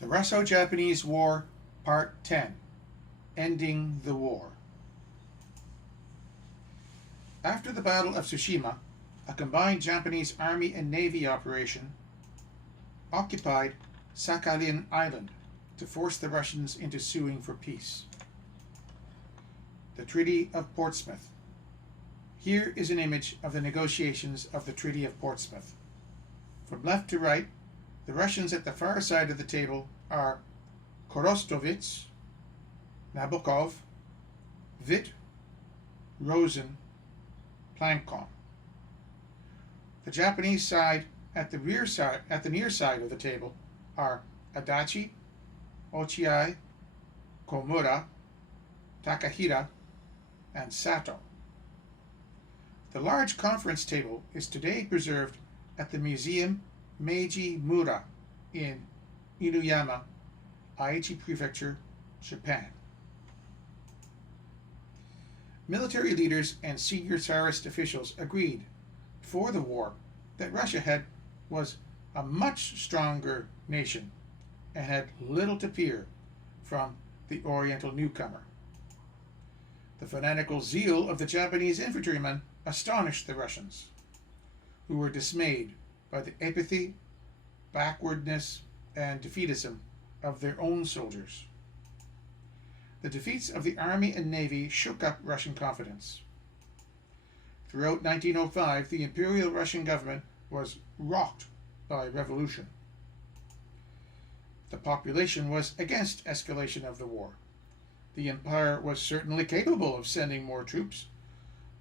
The Russo-Japanese War, Part 10, Ending the War. After the Battle of Tsushima, a combined Japanese Army and Navy operation occupied Sakhalin Island to force the Russians into suing for peace. The Treaty of Portsmouth. Here is an image of the negotiations of the Treaty of Portsmouth. From left to right, the Russians at the far side of the table are Korostovitz, Nabokov, Witt, Rosen, Plankon. The Japanese side at the near side of the table are Adachi, Ochiai, Komura, Takahira, and Sato. The large conference table is today preserved at the Museum Meiji Mura in Inuyama, Aichi Prefecture, Japan. Military leaders and senior Tsarist officials agreed before the war that Russia was a much stronger nation and had little to fear from the Oriental newcomer. The fanatical zeal of the Japanese infantrymen astonished the Russians, who were dismayed by the apathy, backwardness, and defeatism of their own soldiers. The defeats of the Army and Navy shook up Russian confidence. Throughout 1905, the Imperial Russian government was rocked by revolution. The population was against escalation of the war. The empire was certainly capable of sending more troops,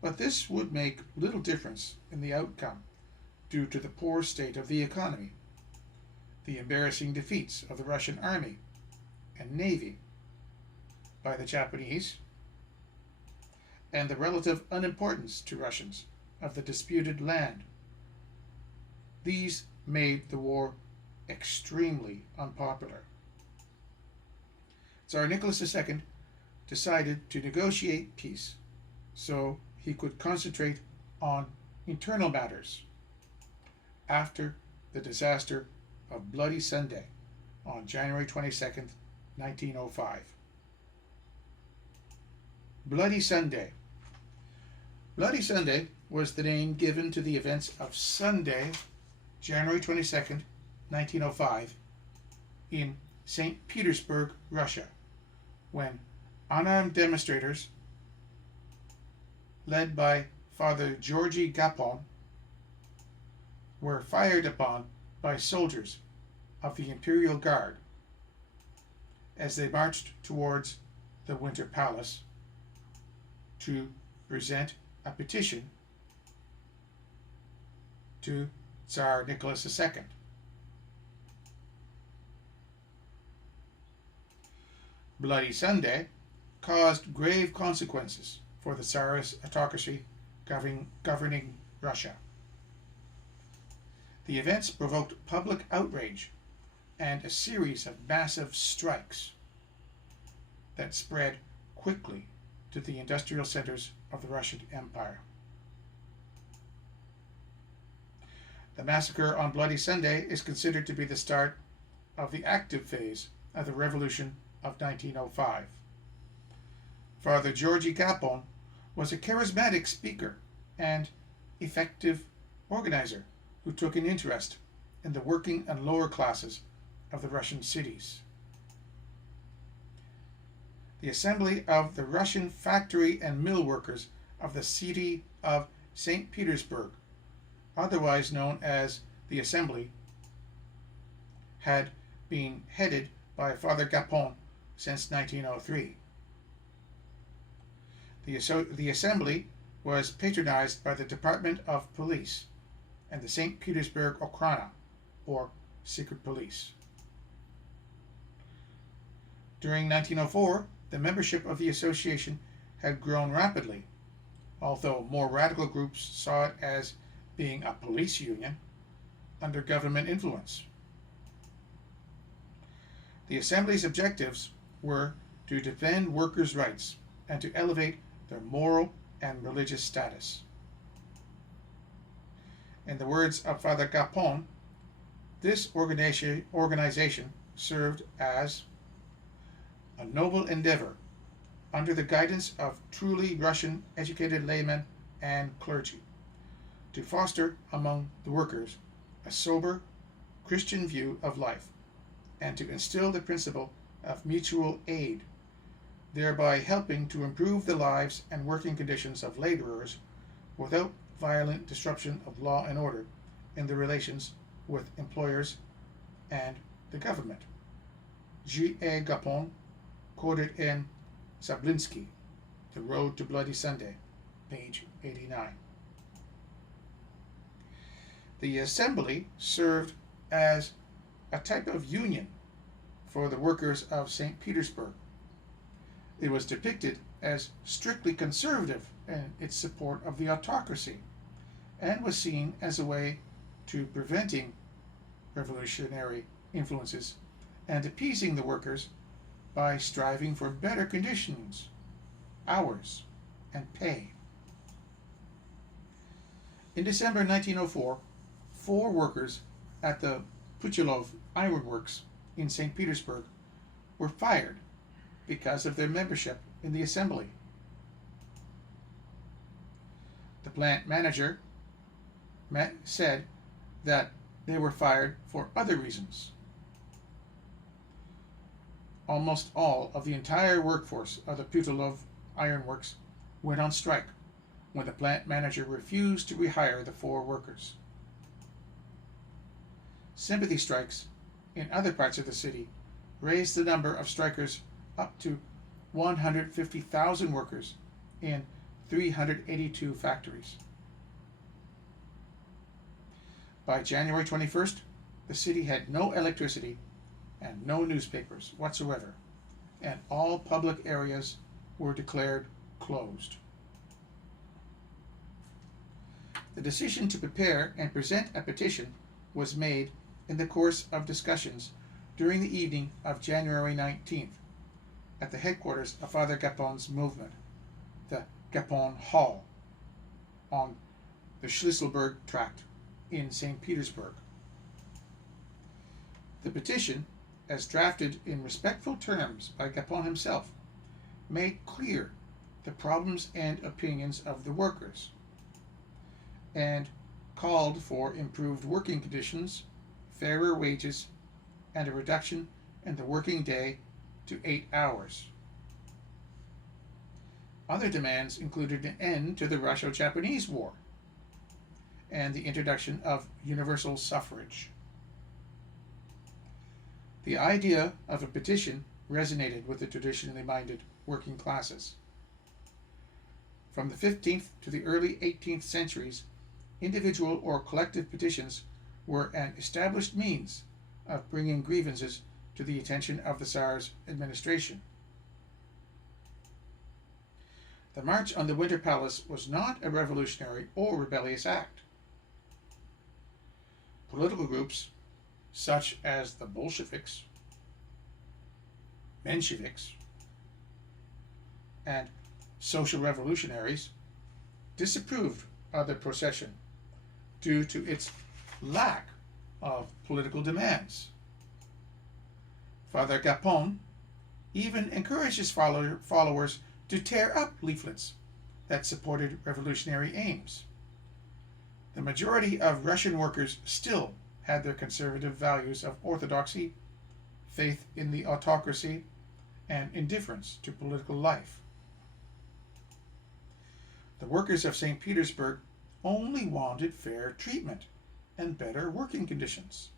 but this would make little difference in the outcome due to the poor state of the economy, the embarrassing defeats of the Russian army and navy by the Japanese, and the relative unimportance to Russians of the disputed land. These made the war extremely unpopular. Tsar Nicholas II decided to negotiate peace so he could concentrate on internal matters after the disaster of Bloody Sunday on January 22nd, 1905. Bloody Sunday. Bloody Sunday was the name given to the events of Sunday, January 22nd, 1905, in St. Petersburg, Russia, when unarmed demonstrators, led by Father Georgy Gapon, were fired upon by soldiers of the Imperial Guard as they marched towards the Winter Palace to present a petition to Tsar Nicholas II. Bloody Sunday caused grave consequences for the Tsarist autocracy governing Russia. The events provoked public outrage and a series of massive strikes that spread quickly to the industrial centers of the Russian Empire. The massacre on Bloody Sunday is considered to be the start of the active phase of the Revolution of 1905. Father Georgy Gapon was a charismatic speaker and effective organizer who took an interest in the working and lower classes of the Russian cities. The Assembly of the Russian Factory and Mill Workers of the city of St. Petersburg, otherwise known as the Assembly, had been headed by Father Gapon since 1903. The Assembly was patronized by the Department of Police and the St. Petersburg Okhrana, or Secret Police. During 1904, the membership of the association had grown rapidly, although more radical groups saw it as being a police union under government influence. The Assembly's objectives were to defend workers' rights and to elevate their moral and religious status. In the words of Father Gapon, this organization served as a noble endeavor under the guidance of truly Russian educated laymen and clergy to foster among the workers a sober Christian view of life and to instill the principle of mutual aid, thereby helping to improve the lives and working conditions of laborers without violent disruption of law and order in the relations with employers and the government. G.A. Gapon, quoted in Zablinsky, The Road to Bloody Sunday, page 89. The assembly served as a type of union for the workers of St. Petersburg. It was depicted as strictly conservative in its support of the autocracy and was seen as a way to preventing revolutionary influences and appeasing the workers by striving for better conditions, hours, and pay. In December 1904, 4 workers at the Puchilov Ironworks in St. Petersburg were fired because of their membership in the assembly. The plant manager said that they were fired for other reasons. Almost all of the entire workforce of the Puchilov Ironworks went on strike when the plant manager refused to rehire the 4 workers. Sympathy strikes in other parts of the city raised the number of strikers up to 150,000 workers in 382 factories. By January 21st, the city had no electricity and no newspapers whatsoever, and all public areas were declared closed. The decision to prepare and present a petition was made in the course of discussions during the evening of January 19th at the headquarters of Father Gapon's movement, the Gapon Hall, on the Schlisselburg tract in St. Petersburg. The petition, as drafted in respectful terms by Gapon himself, made clear the problems and opinions of the workers, and called for improved working conditions, fairer wages, and a reduction in the working day to 8 hours. Other demands included an end to the Russo-Japanese War and the introduction of universal suffrage. The idea of a petition resonated with the traditionally minded working classes. From the 15th to the early 18th centuries, individual or collective petitions were an established means of bringing grievances to the attention of the Tsar's administration. The March on the Winter Palace was not a revolutionary or rebellious act. Political groups such as the Bolsheviks, Mensheviks, and social revolutionaries disapproved of the procession due to its lack of political demands. Father Gapon even encouraged his followers to tear up leaflets that supported revolutionary aims. The majority of Russian workers still had their conservative values of orthodoxy, faith in the autocracy, and indifference to political life. The workers of St. Petersburg only wanted fair treatment and better working conditions.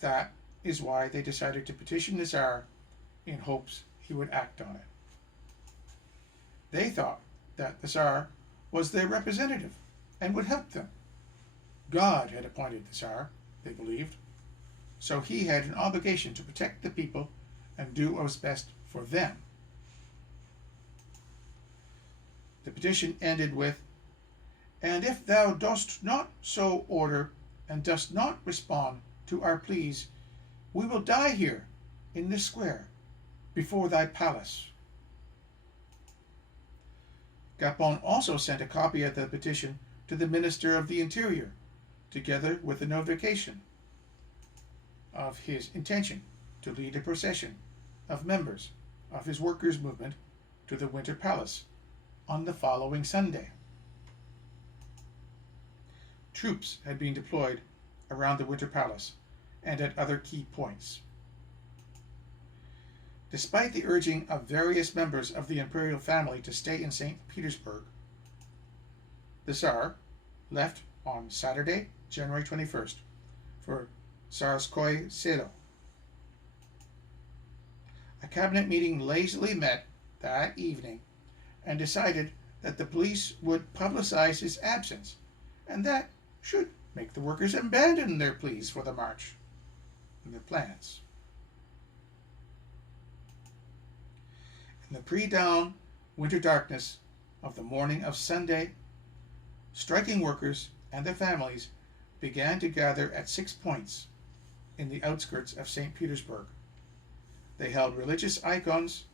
That is why they decided to petition the Tsar in hopes he would act on it. They thought that the Tsar was their representative and would help them. God had appointed the Tsar, they believed, so he had an obligation to protect the people and do what was best for them. The petition ended with, "And if thou dost not so order and dost not respond to our pleas, we will die here in this square before thy palace." Gapon also sent a copy of the petition to the Minister of the Interior, together with a notification. of his intention to lead a procession of members of his workers' movement to the Winter Palace on the following Sunday. Troops had been deployed around the Winter Palace and at other key points. Despite the urging of various members of the imperial family to stay in St. Petersburg, the Tsar left on Saturday, January 21st, for Tsarskoye Selo. A cabinet meeting lazily met that evening and decided that the police would publicize his absence, and that should make the workers abandon their pleas for the march and their plans. In the pre-dawn winter darkness of the morning of Sunday, striking workers and their families began to gather at 6 points in the outskirts of St. Petersburg. They held religious icons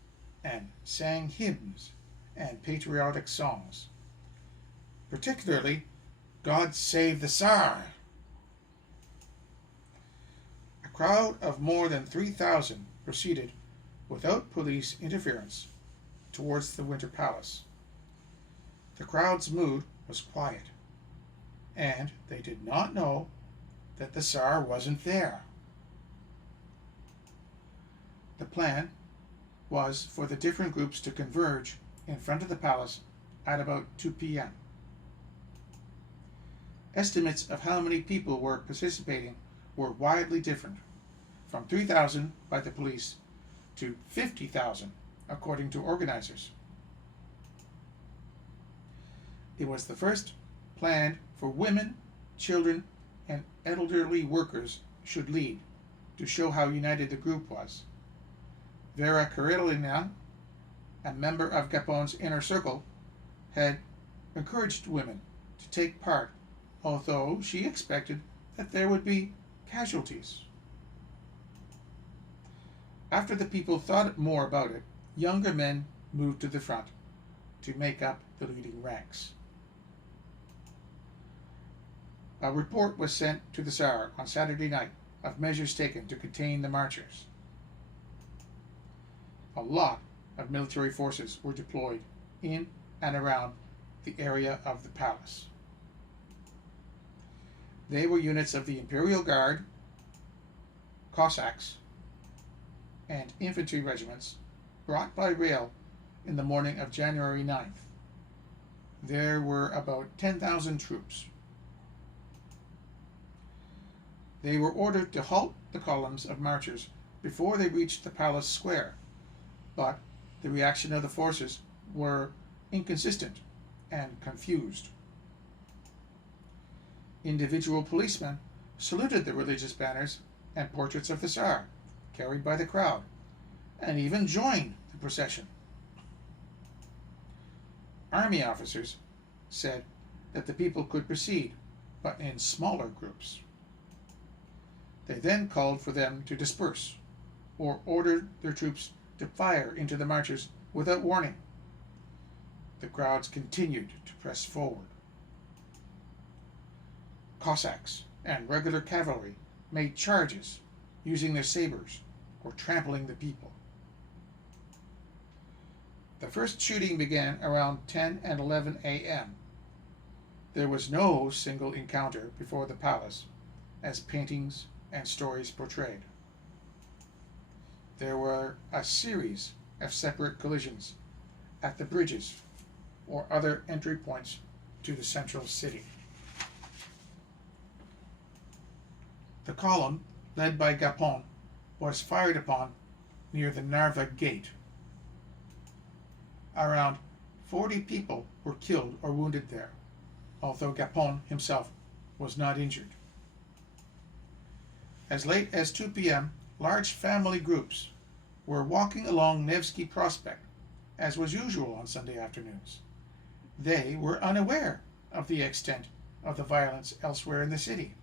and sang hymns and patriotic songs, particularly "God Save the Tsar." A crowd of more than 3,000 proceeded without police interference towards the Winter Palace. The crowd's mood was quiet, and they did not know that the Tsar wasn't there. The plan was for the different groups to converge in front of the palace at about 2 p.m. Estimates of how many people were participating were widely different, from 3,000 by the police to 50,000 according to organizers. It was the first planned for women, children, and elderly workers should lead, to show how united the group was. Vera Karelina, a member of Gapon's inner circle, had encouraged women to take part, although she expected that there would be casualties. After the people thought more about it, younger men moved to the front to make up the leading ranks. A report was sent to the Tsar on Saturday night of measures taken to contain the marchers. A lot of military forces were deployed in and around the area of the palace. They were units of the Imperial Guard, Cossacks, and infantry regiments brought by rail in the morning of January 9th. There were about 10,000 troops. They were ordered to halt the columns of marchers before they reached the palace square, but the reaction of the forces were inconsistent and confused. Individual policemen saluted the religious banners and portraits of the Tsar carried by the crowd, and even joined the procession. Army officers said that the people could proceed, but in smaller groups. They then called for them to disperse, or ordered their troops to fire into the marchers without warning. The crowds continued to press forward. Cossacks and regular cavalry made charges using their sabers or trampling the people. The first shooting began around 10 and 11 a.m. There was no single encounter before the palace, as paintings and stories portrayed. There were a series of separate collisions at the bridges or other entry points to the central city. The column, led by Gapon, was fired upon near the Narva Gate. Around 40 people were killed or wounded there, although Gapon himself was not injured. As late as 2 p.m., large family groups were walking along Nevsky Prospect, as was usual on Sunday afternoons. They were unaware of the extent of the violence elsewhere in the city.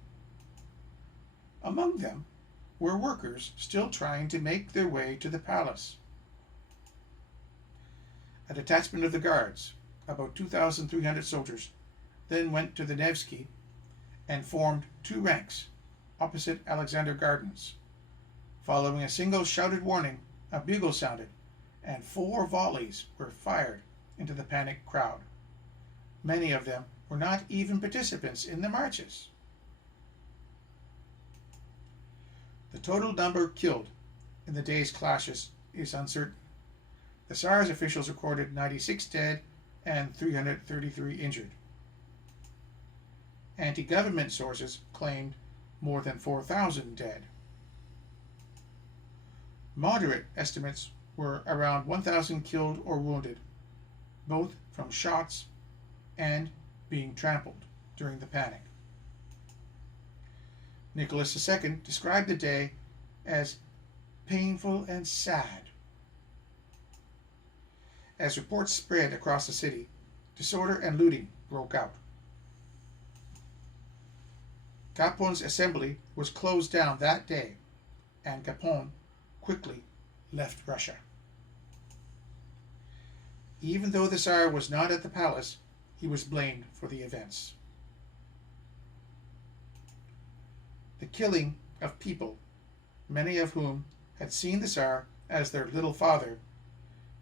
Among them were workers still trying to make their way to the palace. A detachment of the guards, about 2,300 soldiers, then went to the Nevsky and formed two ranks opposite Alexander Gardens Following a single shouted warning, a bugle sounded, and 4 volleys were fired into the panicked crowd. Many of them were not even participants in the marches. The total number killed in the day's clashes is uncertain. The Tsar's officials recorded 96 dead and 333 injured. Anti-government sources claimed more than 4,000 dead. Moderate estimates were around 1,000 killed or wounded, both from shots and being trampled during the panic. Nicholas II described the day as painful and sad. As reports spread across the city, disorder and looting broke out. Capon's assembly was closed down that day, and Capon quickly left Russia. Even though the Tsar was not at the palace, he was blamed for the events. The killing of people, many of whom had seen the Tsar as their little father,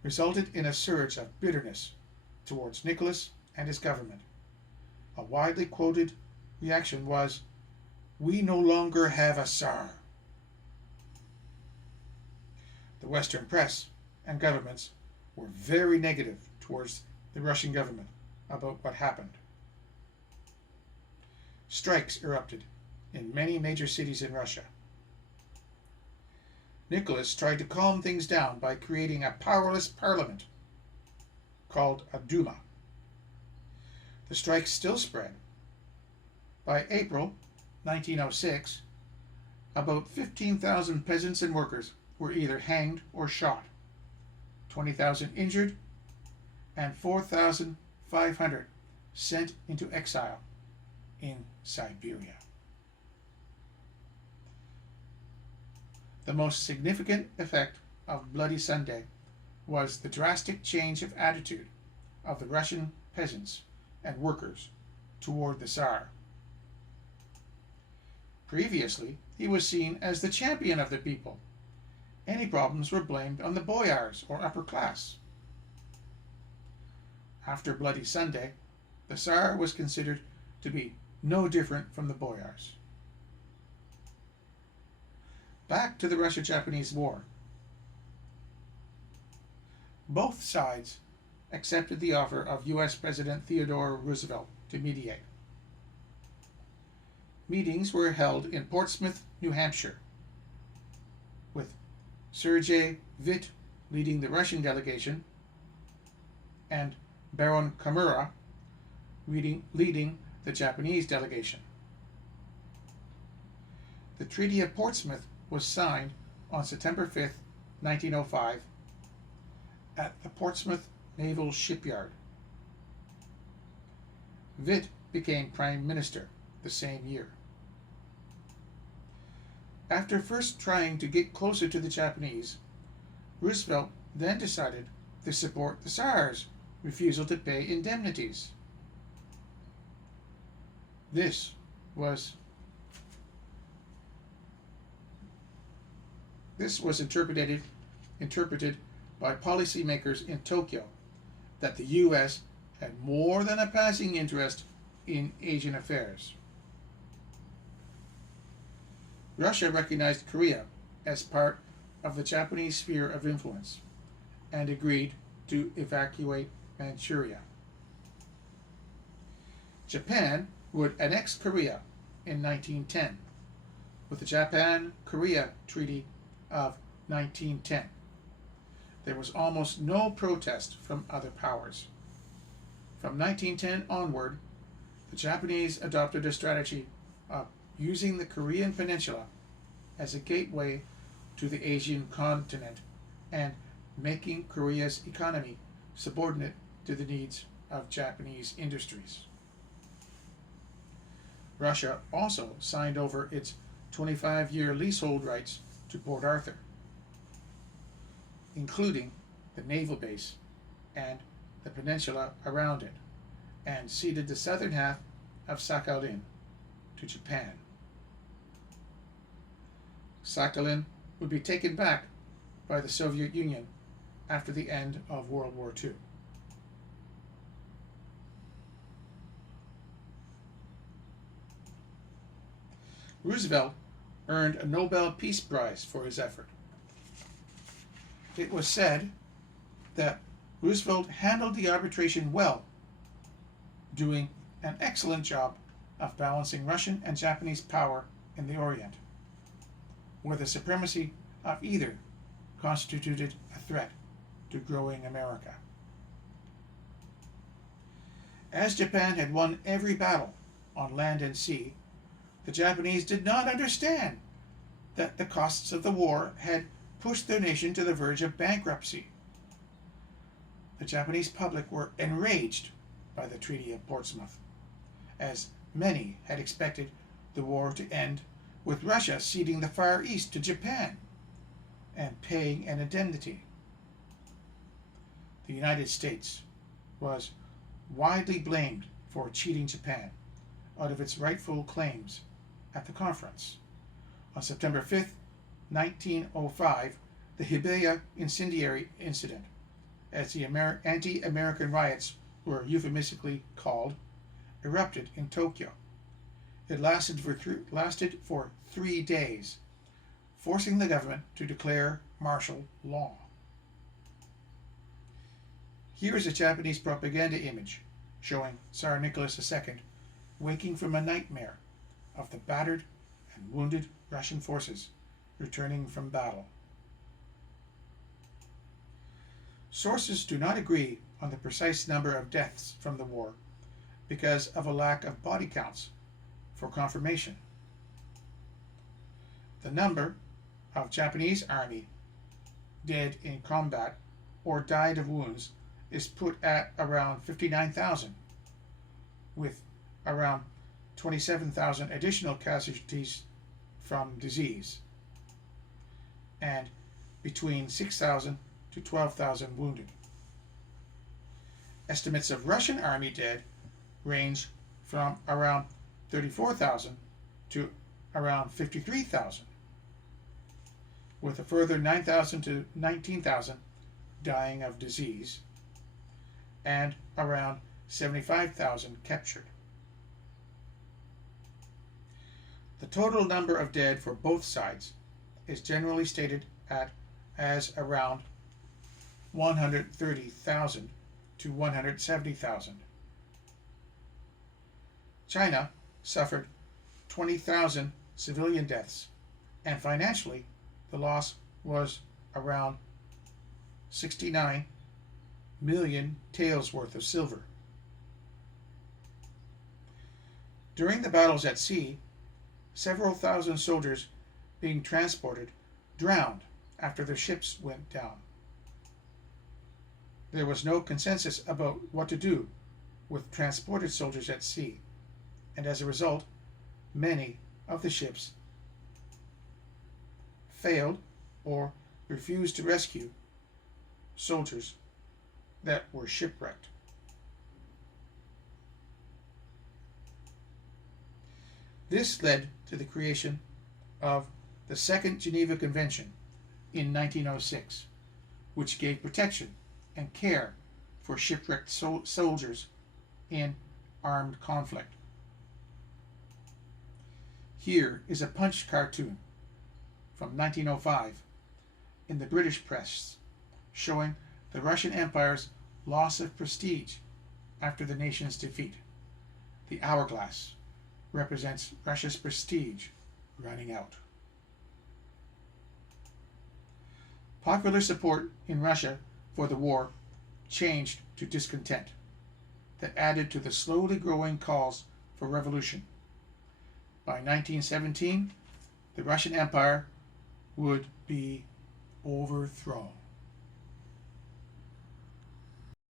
resulted in a surge of bitterness towards Nicholas and his government. A widely quoted reaction was, "We no longer have a Tsar." The Western press and governments were very negative towards the Russian government about what happened. Strikes erupted in many major cities in Russia. Nicholas tried to calm things down by creating a powerless parliament called a Duma. The strikes still spread. By April 1906, about 15,000 peasants and workers were either hanged or shot, 20,000 injured, and 4,500 sent into exile in Siberia. The most significant effect of Bloody Sunday was the drastic change of attitude of the Russian peasants and workers toward the Tsar. Previously, he was seen as the champion of the people. Any problems were blamed on the boyars or upper class. After Bloody Sunday, the Tsar was considered to be no different from the boyars. Back to the Russo-Japanese War. Both sides accepted the offer of U.S. President Theodore Roosevelt to mediate. Meetings were held in Portsmouth, New Hampshire, with Sergei Witte leading the Russian delegation and Baron Komura leading the Japanese delegation. The Treaty of Portsmouth was signed on September 5, 1905, at the Portsmouth Naval Shipyard. Witte became Prime Minister the same year. After first trying to get closer to the Japanese, Roosevelt then decided to support the Tsar's refusal to pay indemnities. This was interpreted by policymakers in Tokyo that the U.S. had more than a passing interest in Asian affairs. Russia recognized Korea as part of the Japanese sphere of influence and agreed to evacuate Manchuria. Japan would annex Korea in 1910 with the Japan-Korea Treaty of 1910. There was almost no protest from other powers. From 1910 onward, the Japanese adopted a strategy of using the Korean Peninsula as a gateway to the Asian continent and making Korea's economy subordinate to the needs of Japanese industries. Russia also signed over its 25-year leasehold rights to Port Arthur, including the naval base and the peninsula around it, and ceded the southern half of Sakhalin to Japan. Sakhalin would be taken back by the Soviet Union after the end of World War II. Roosevelt earned a Nobel Peace Prize for his effort. It was said that Roosevelt handled the arbitration well, doing an excellent job of balancing Russian and Japanese power in the Orient, where the supremacy of either constituted a threat to growing America. As Japan had won every battle on land and sea, the Japanese did not understand that the costs of the war had pushed their nation to the verge of bankruptcy. The Japanese public were enraged by the Treaty of Portsmouth, as many had expected the war to end with Russia ceding the Far East to Japan and paying an indemnity. The United States was widely blamed for cheating Japan out of its rightful claims at the conference. On September 5th, 1905, the Hibiya incendiary incident, as the anti-American riots were euphemistically called, erupted in Tokyo. It lasted for 3 days, forcing the government to declare martial law. Here is a Japanese propaganda image showing Tsar Nicholas II waking from a nightmare of the battered and wounded Russian forces returning from battle. Sources do not agree on the precise number of deaths from the war because of a lack of body counts for confirmation. The number of Japanese army dead in combat or died of wounds is put at around 59,000, with around 27,000 additional casualties from disease, and between 6,000 to 12,000 wounded. Estimates of Russian army dead range from around 34,000 to around 53,000, with a further 9,000 to 19,000 dying of disease, and around 75,000 captured. The total number of dead for both sides is generally stated as around 130,000 to 170,000. China suffered 20,000 civilian deaths, and financially the loss was around 69 million taels worth of silver. During the battles at sea, several thousand soldiers being transported drowned after their ships went down. There was no consensus about what to do with transported soldiers at sea, and as a result, many of the ships failed or refused to rescue soldiers that were shipwrecked. This led to the creation of the Second Geneva Convention in 1906, which gave protection and care for shipwrecked soldiers in armed conflict. Here is a Punch cartoon from 1905 in the British press showing the Russian Empire's loss of prestige after the nation's defeat. The hourglass represents Russia's prestige running out. Popular support in Russia for the war changed to discontent that added to the slowly growing calls for revolution. By 1917, the Russian Empire would be overthrown.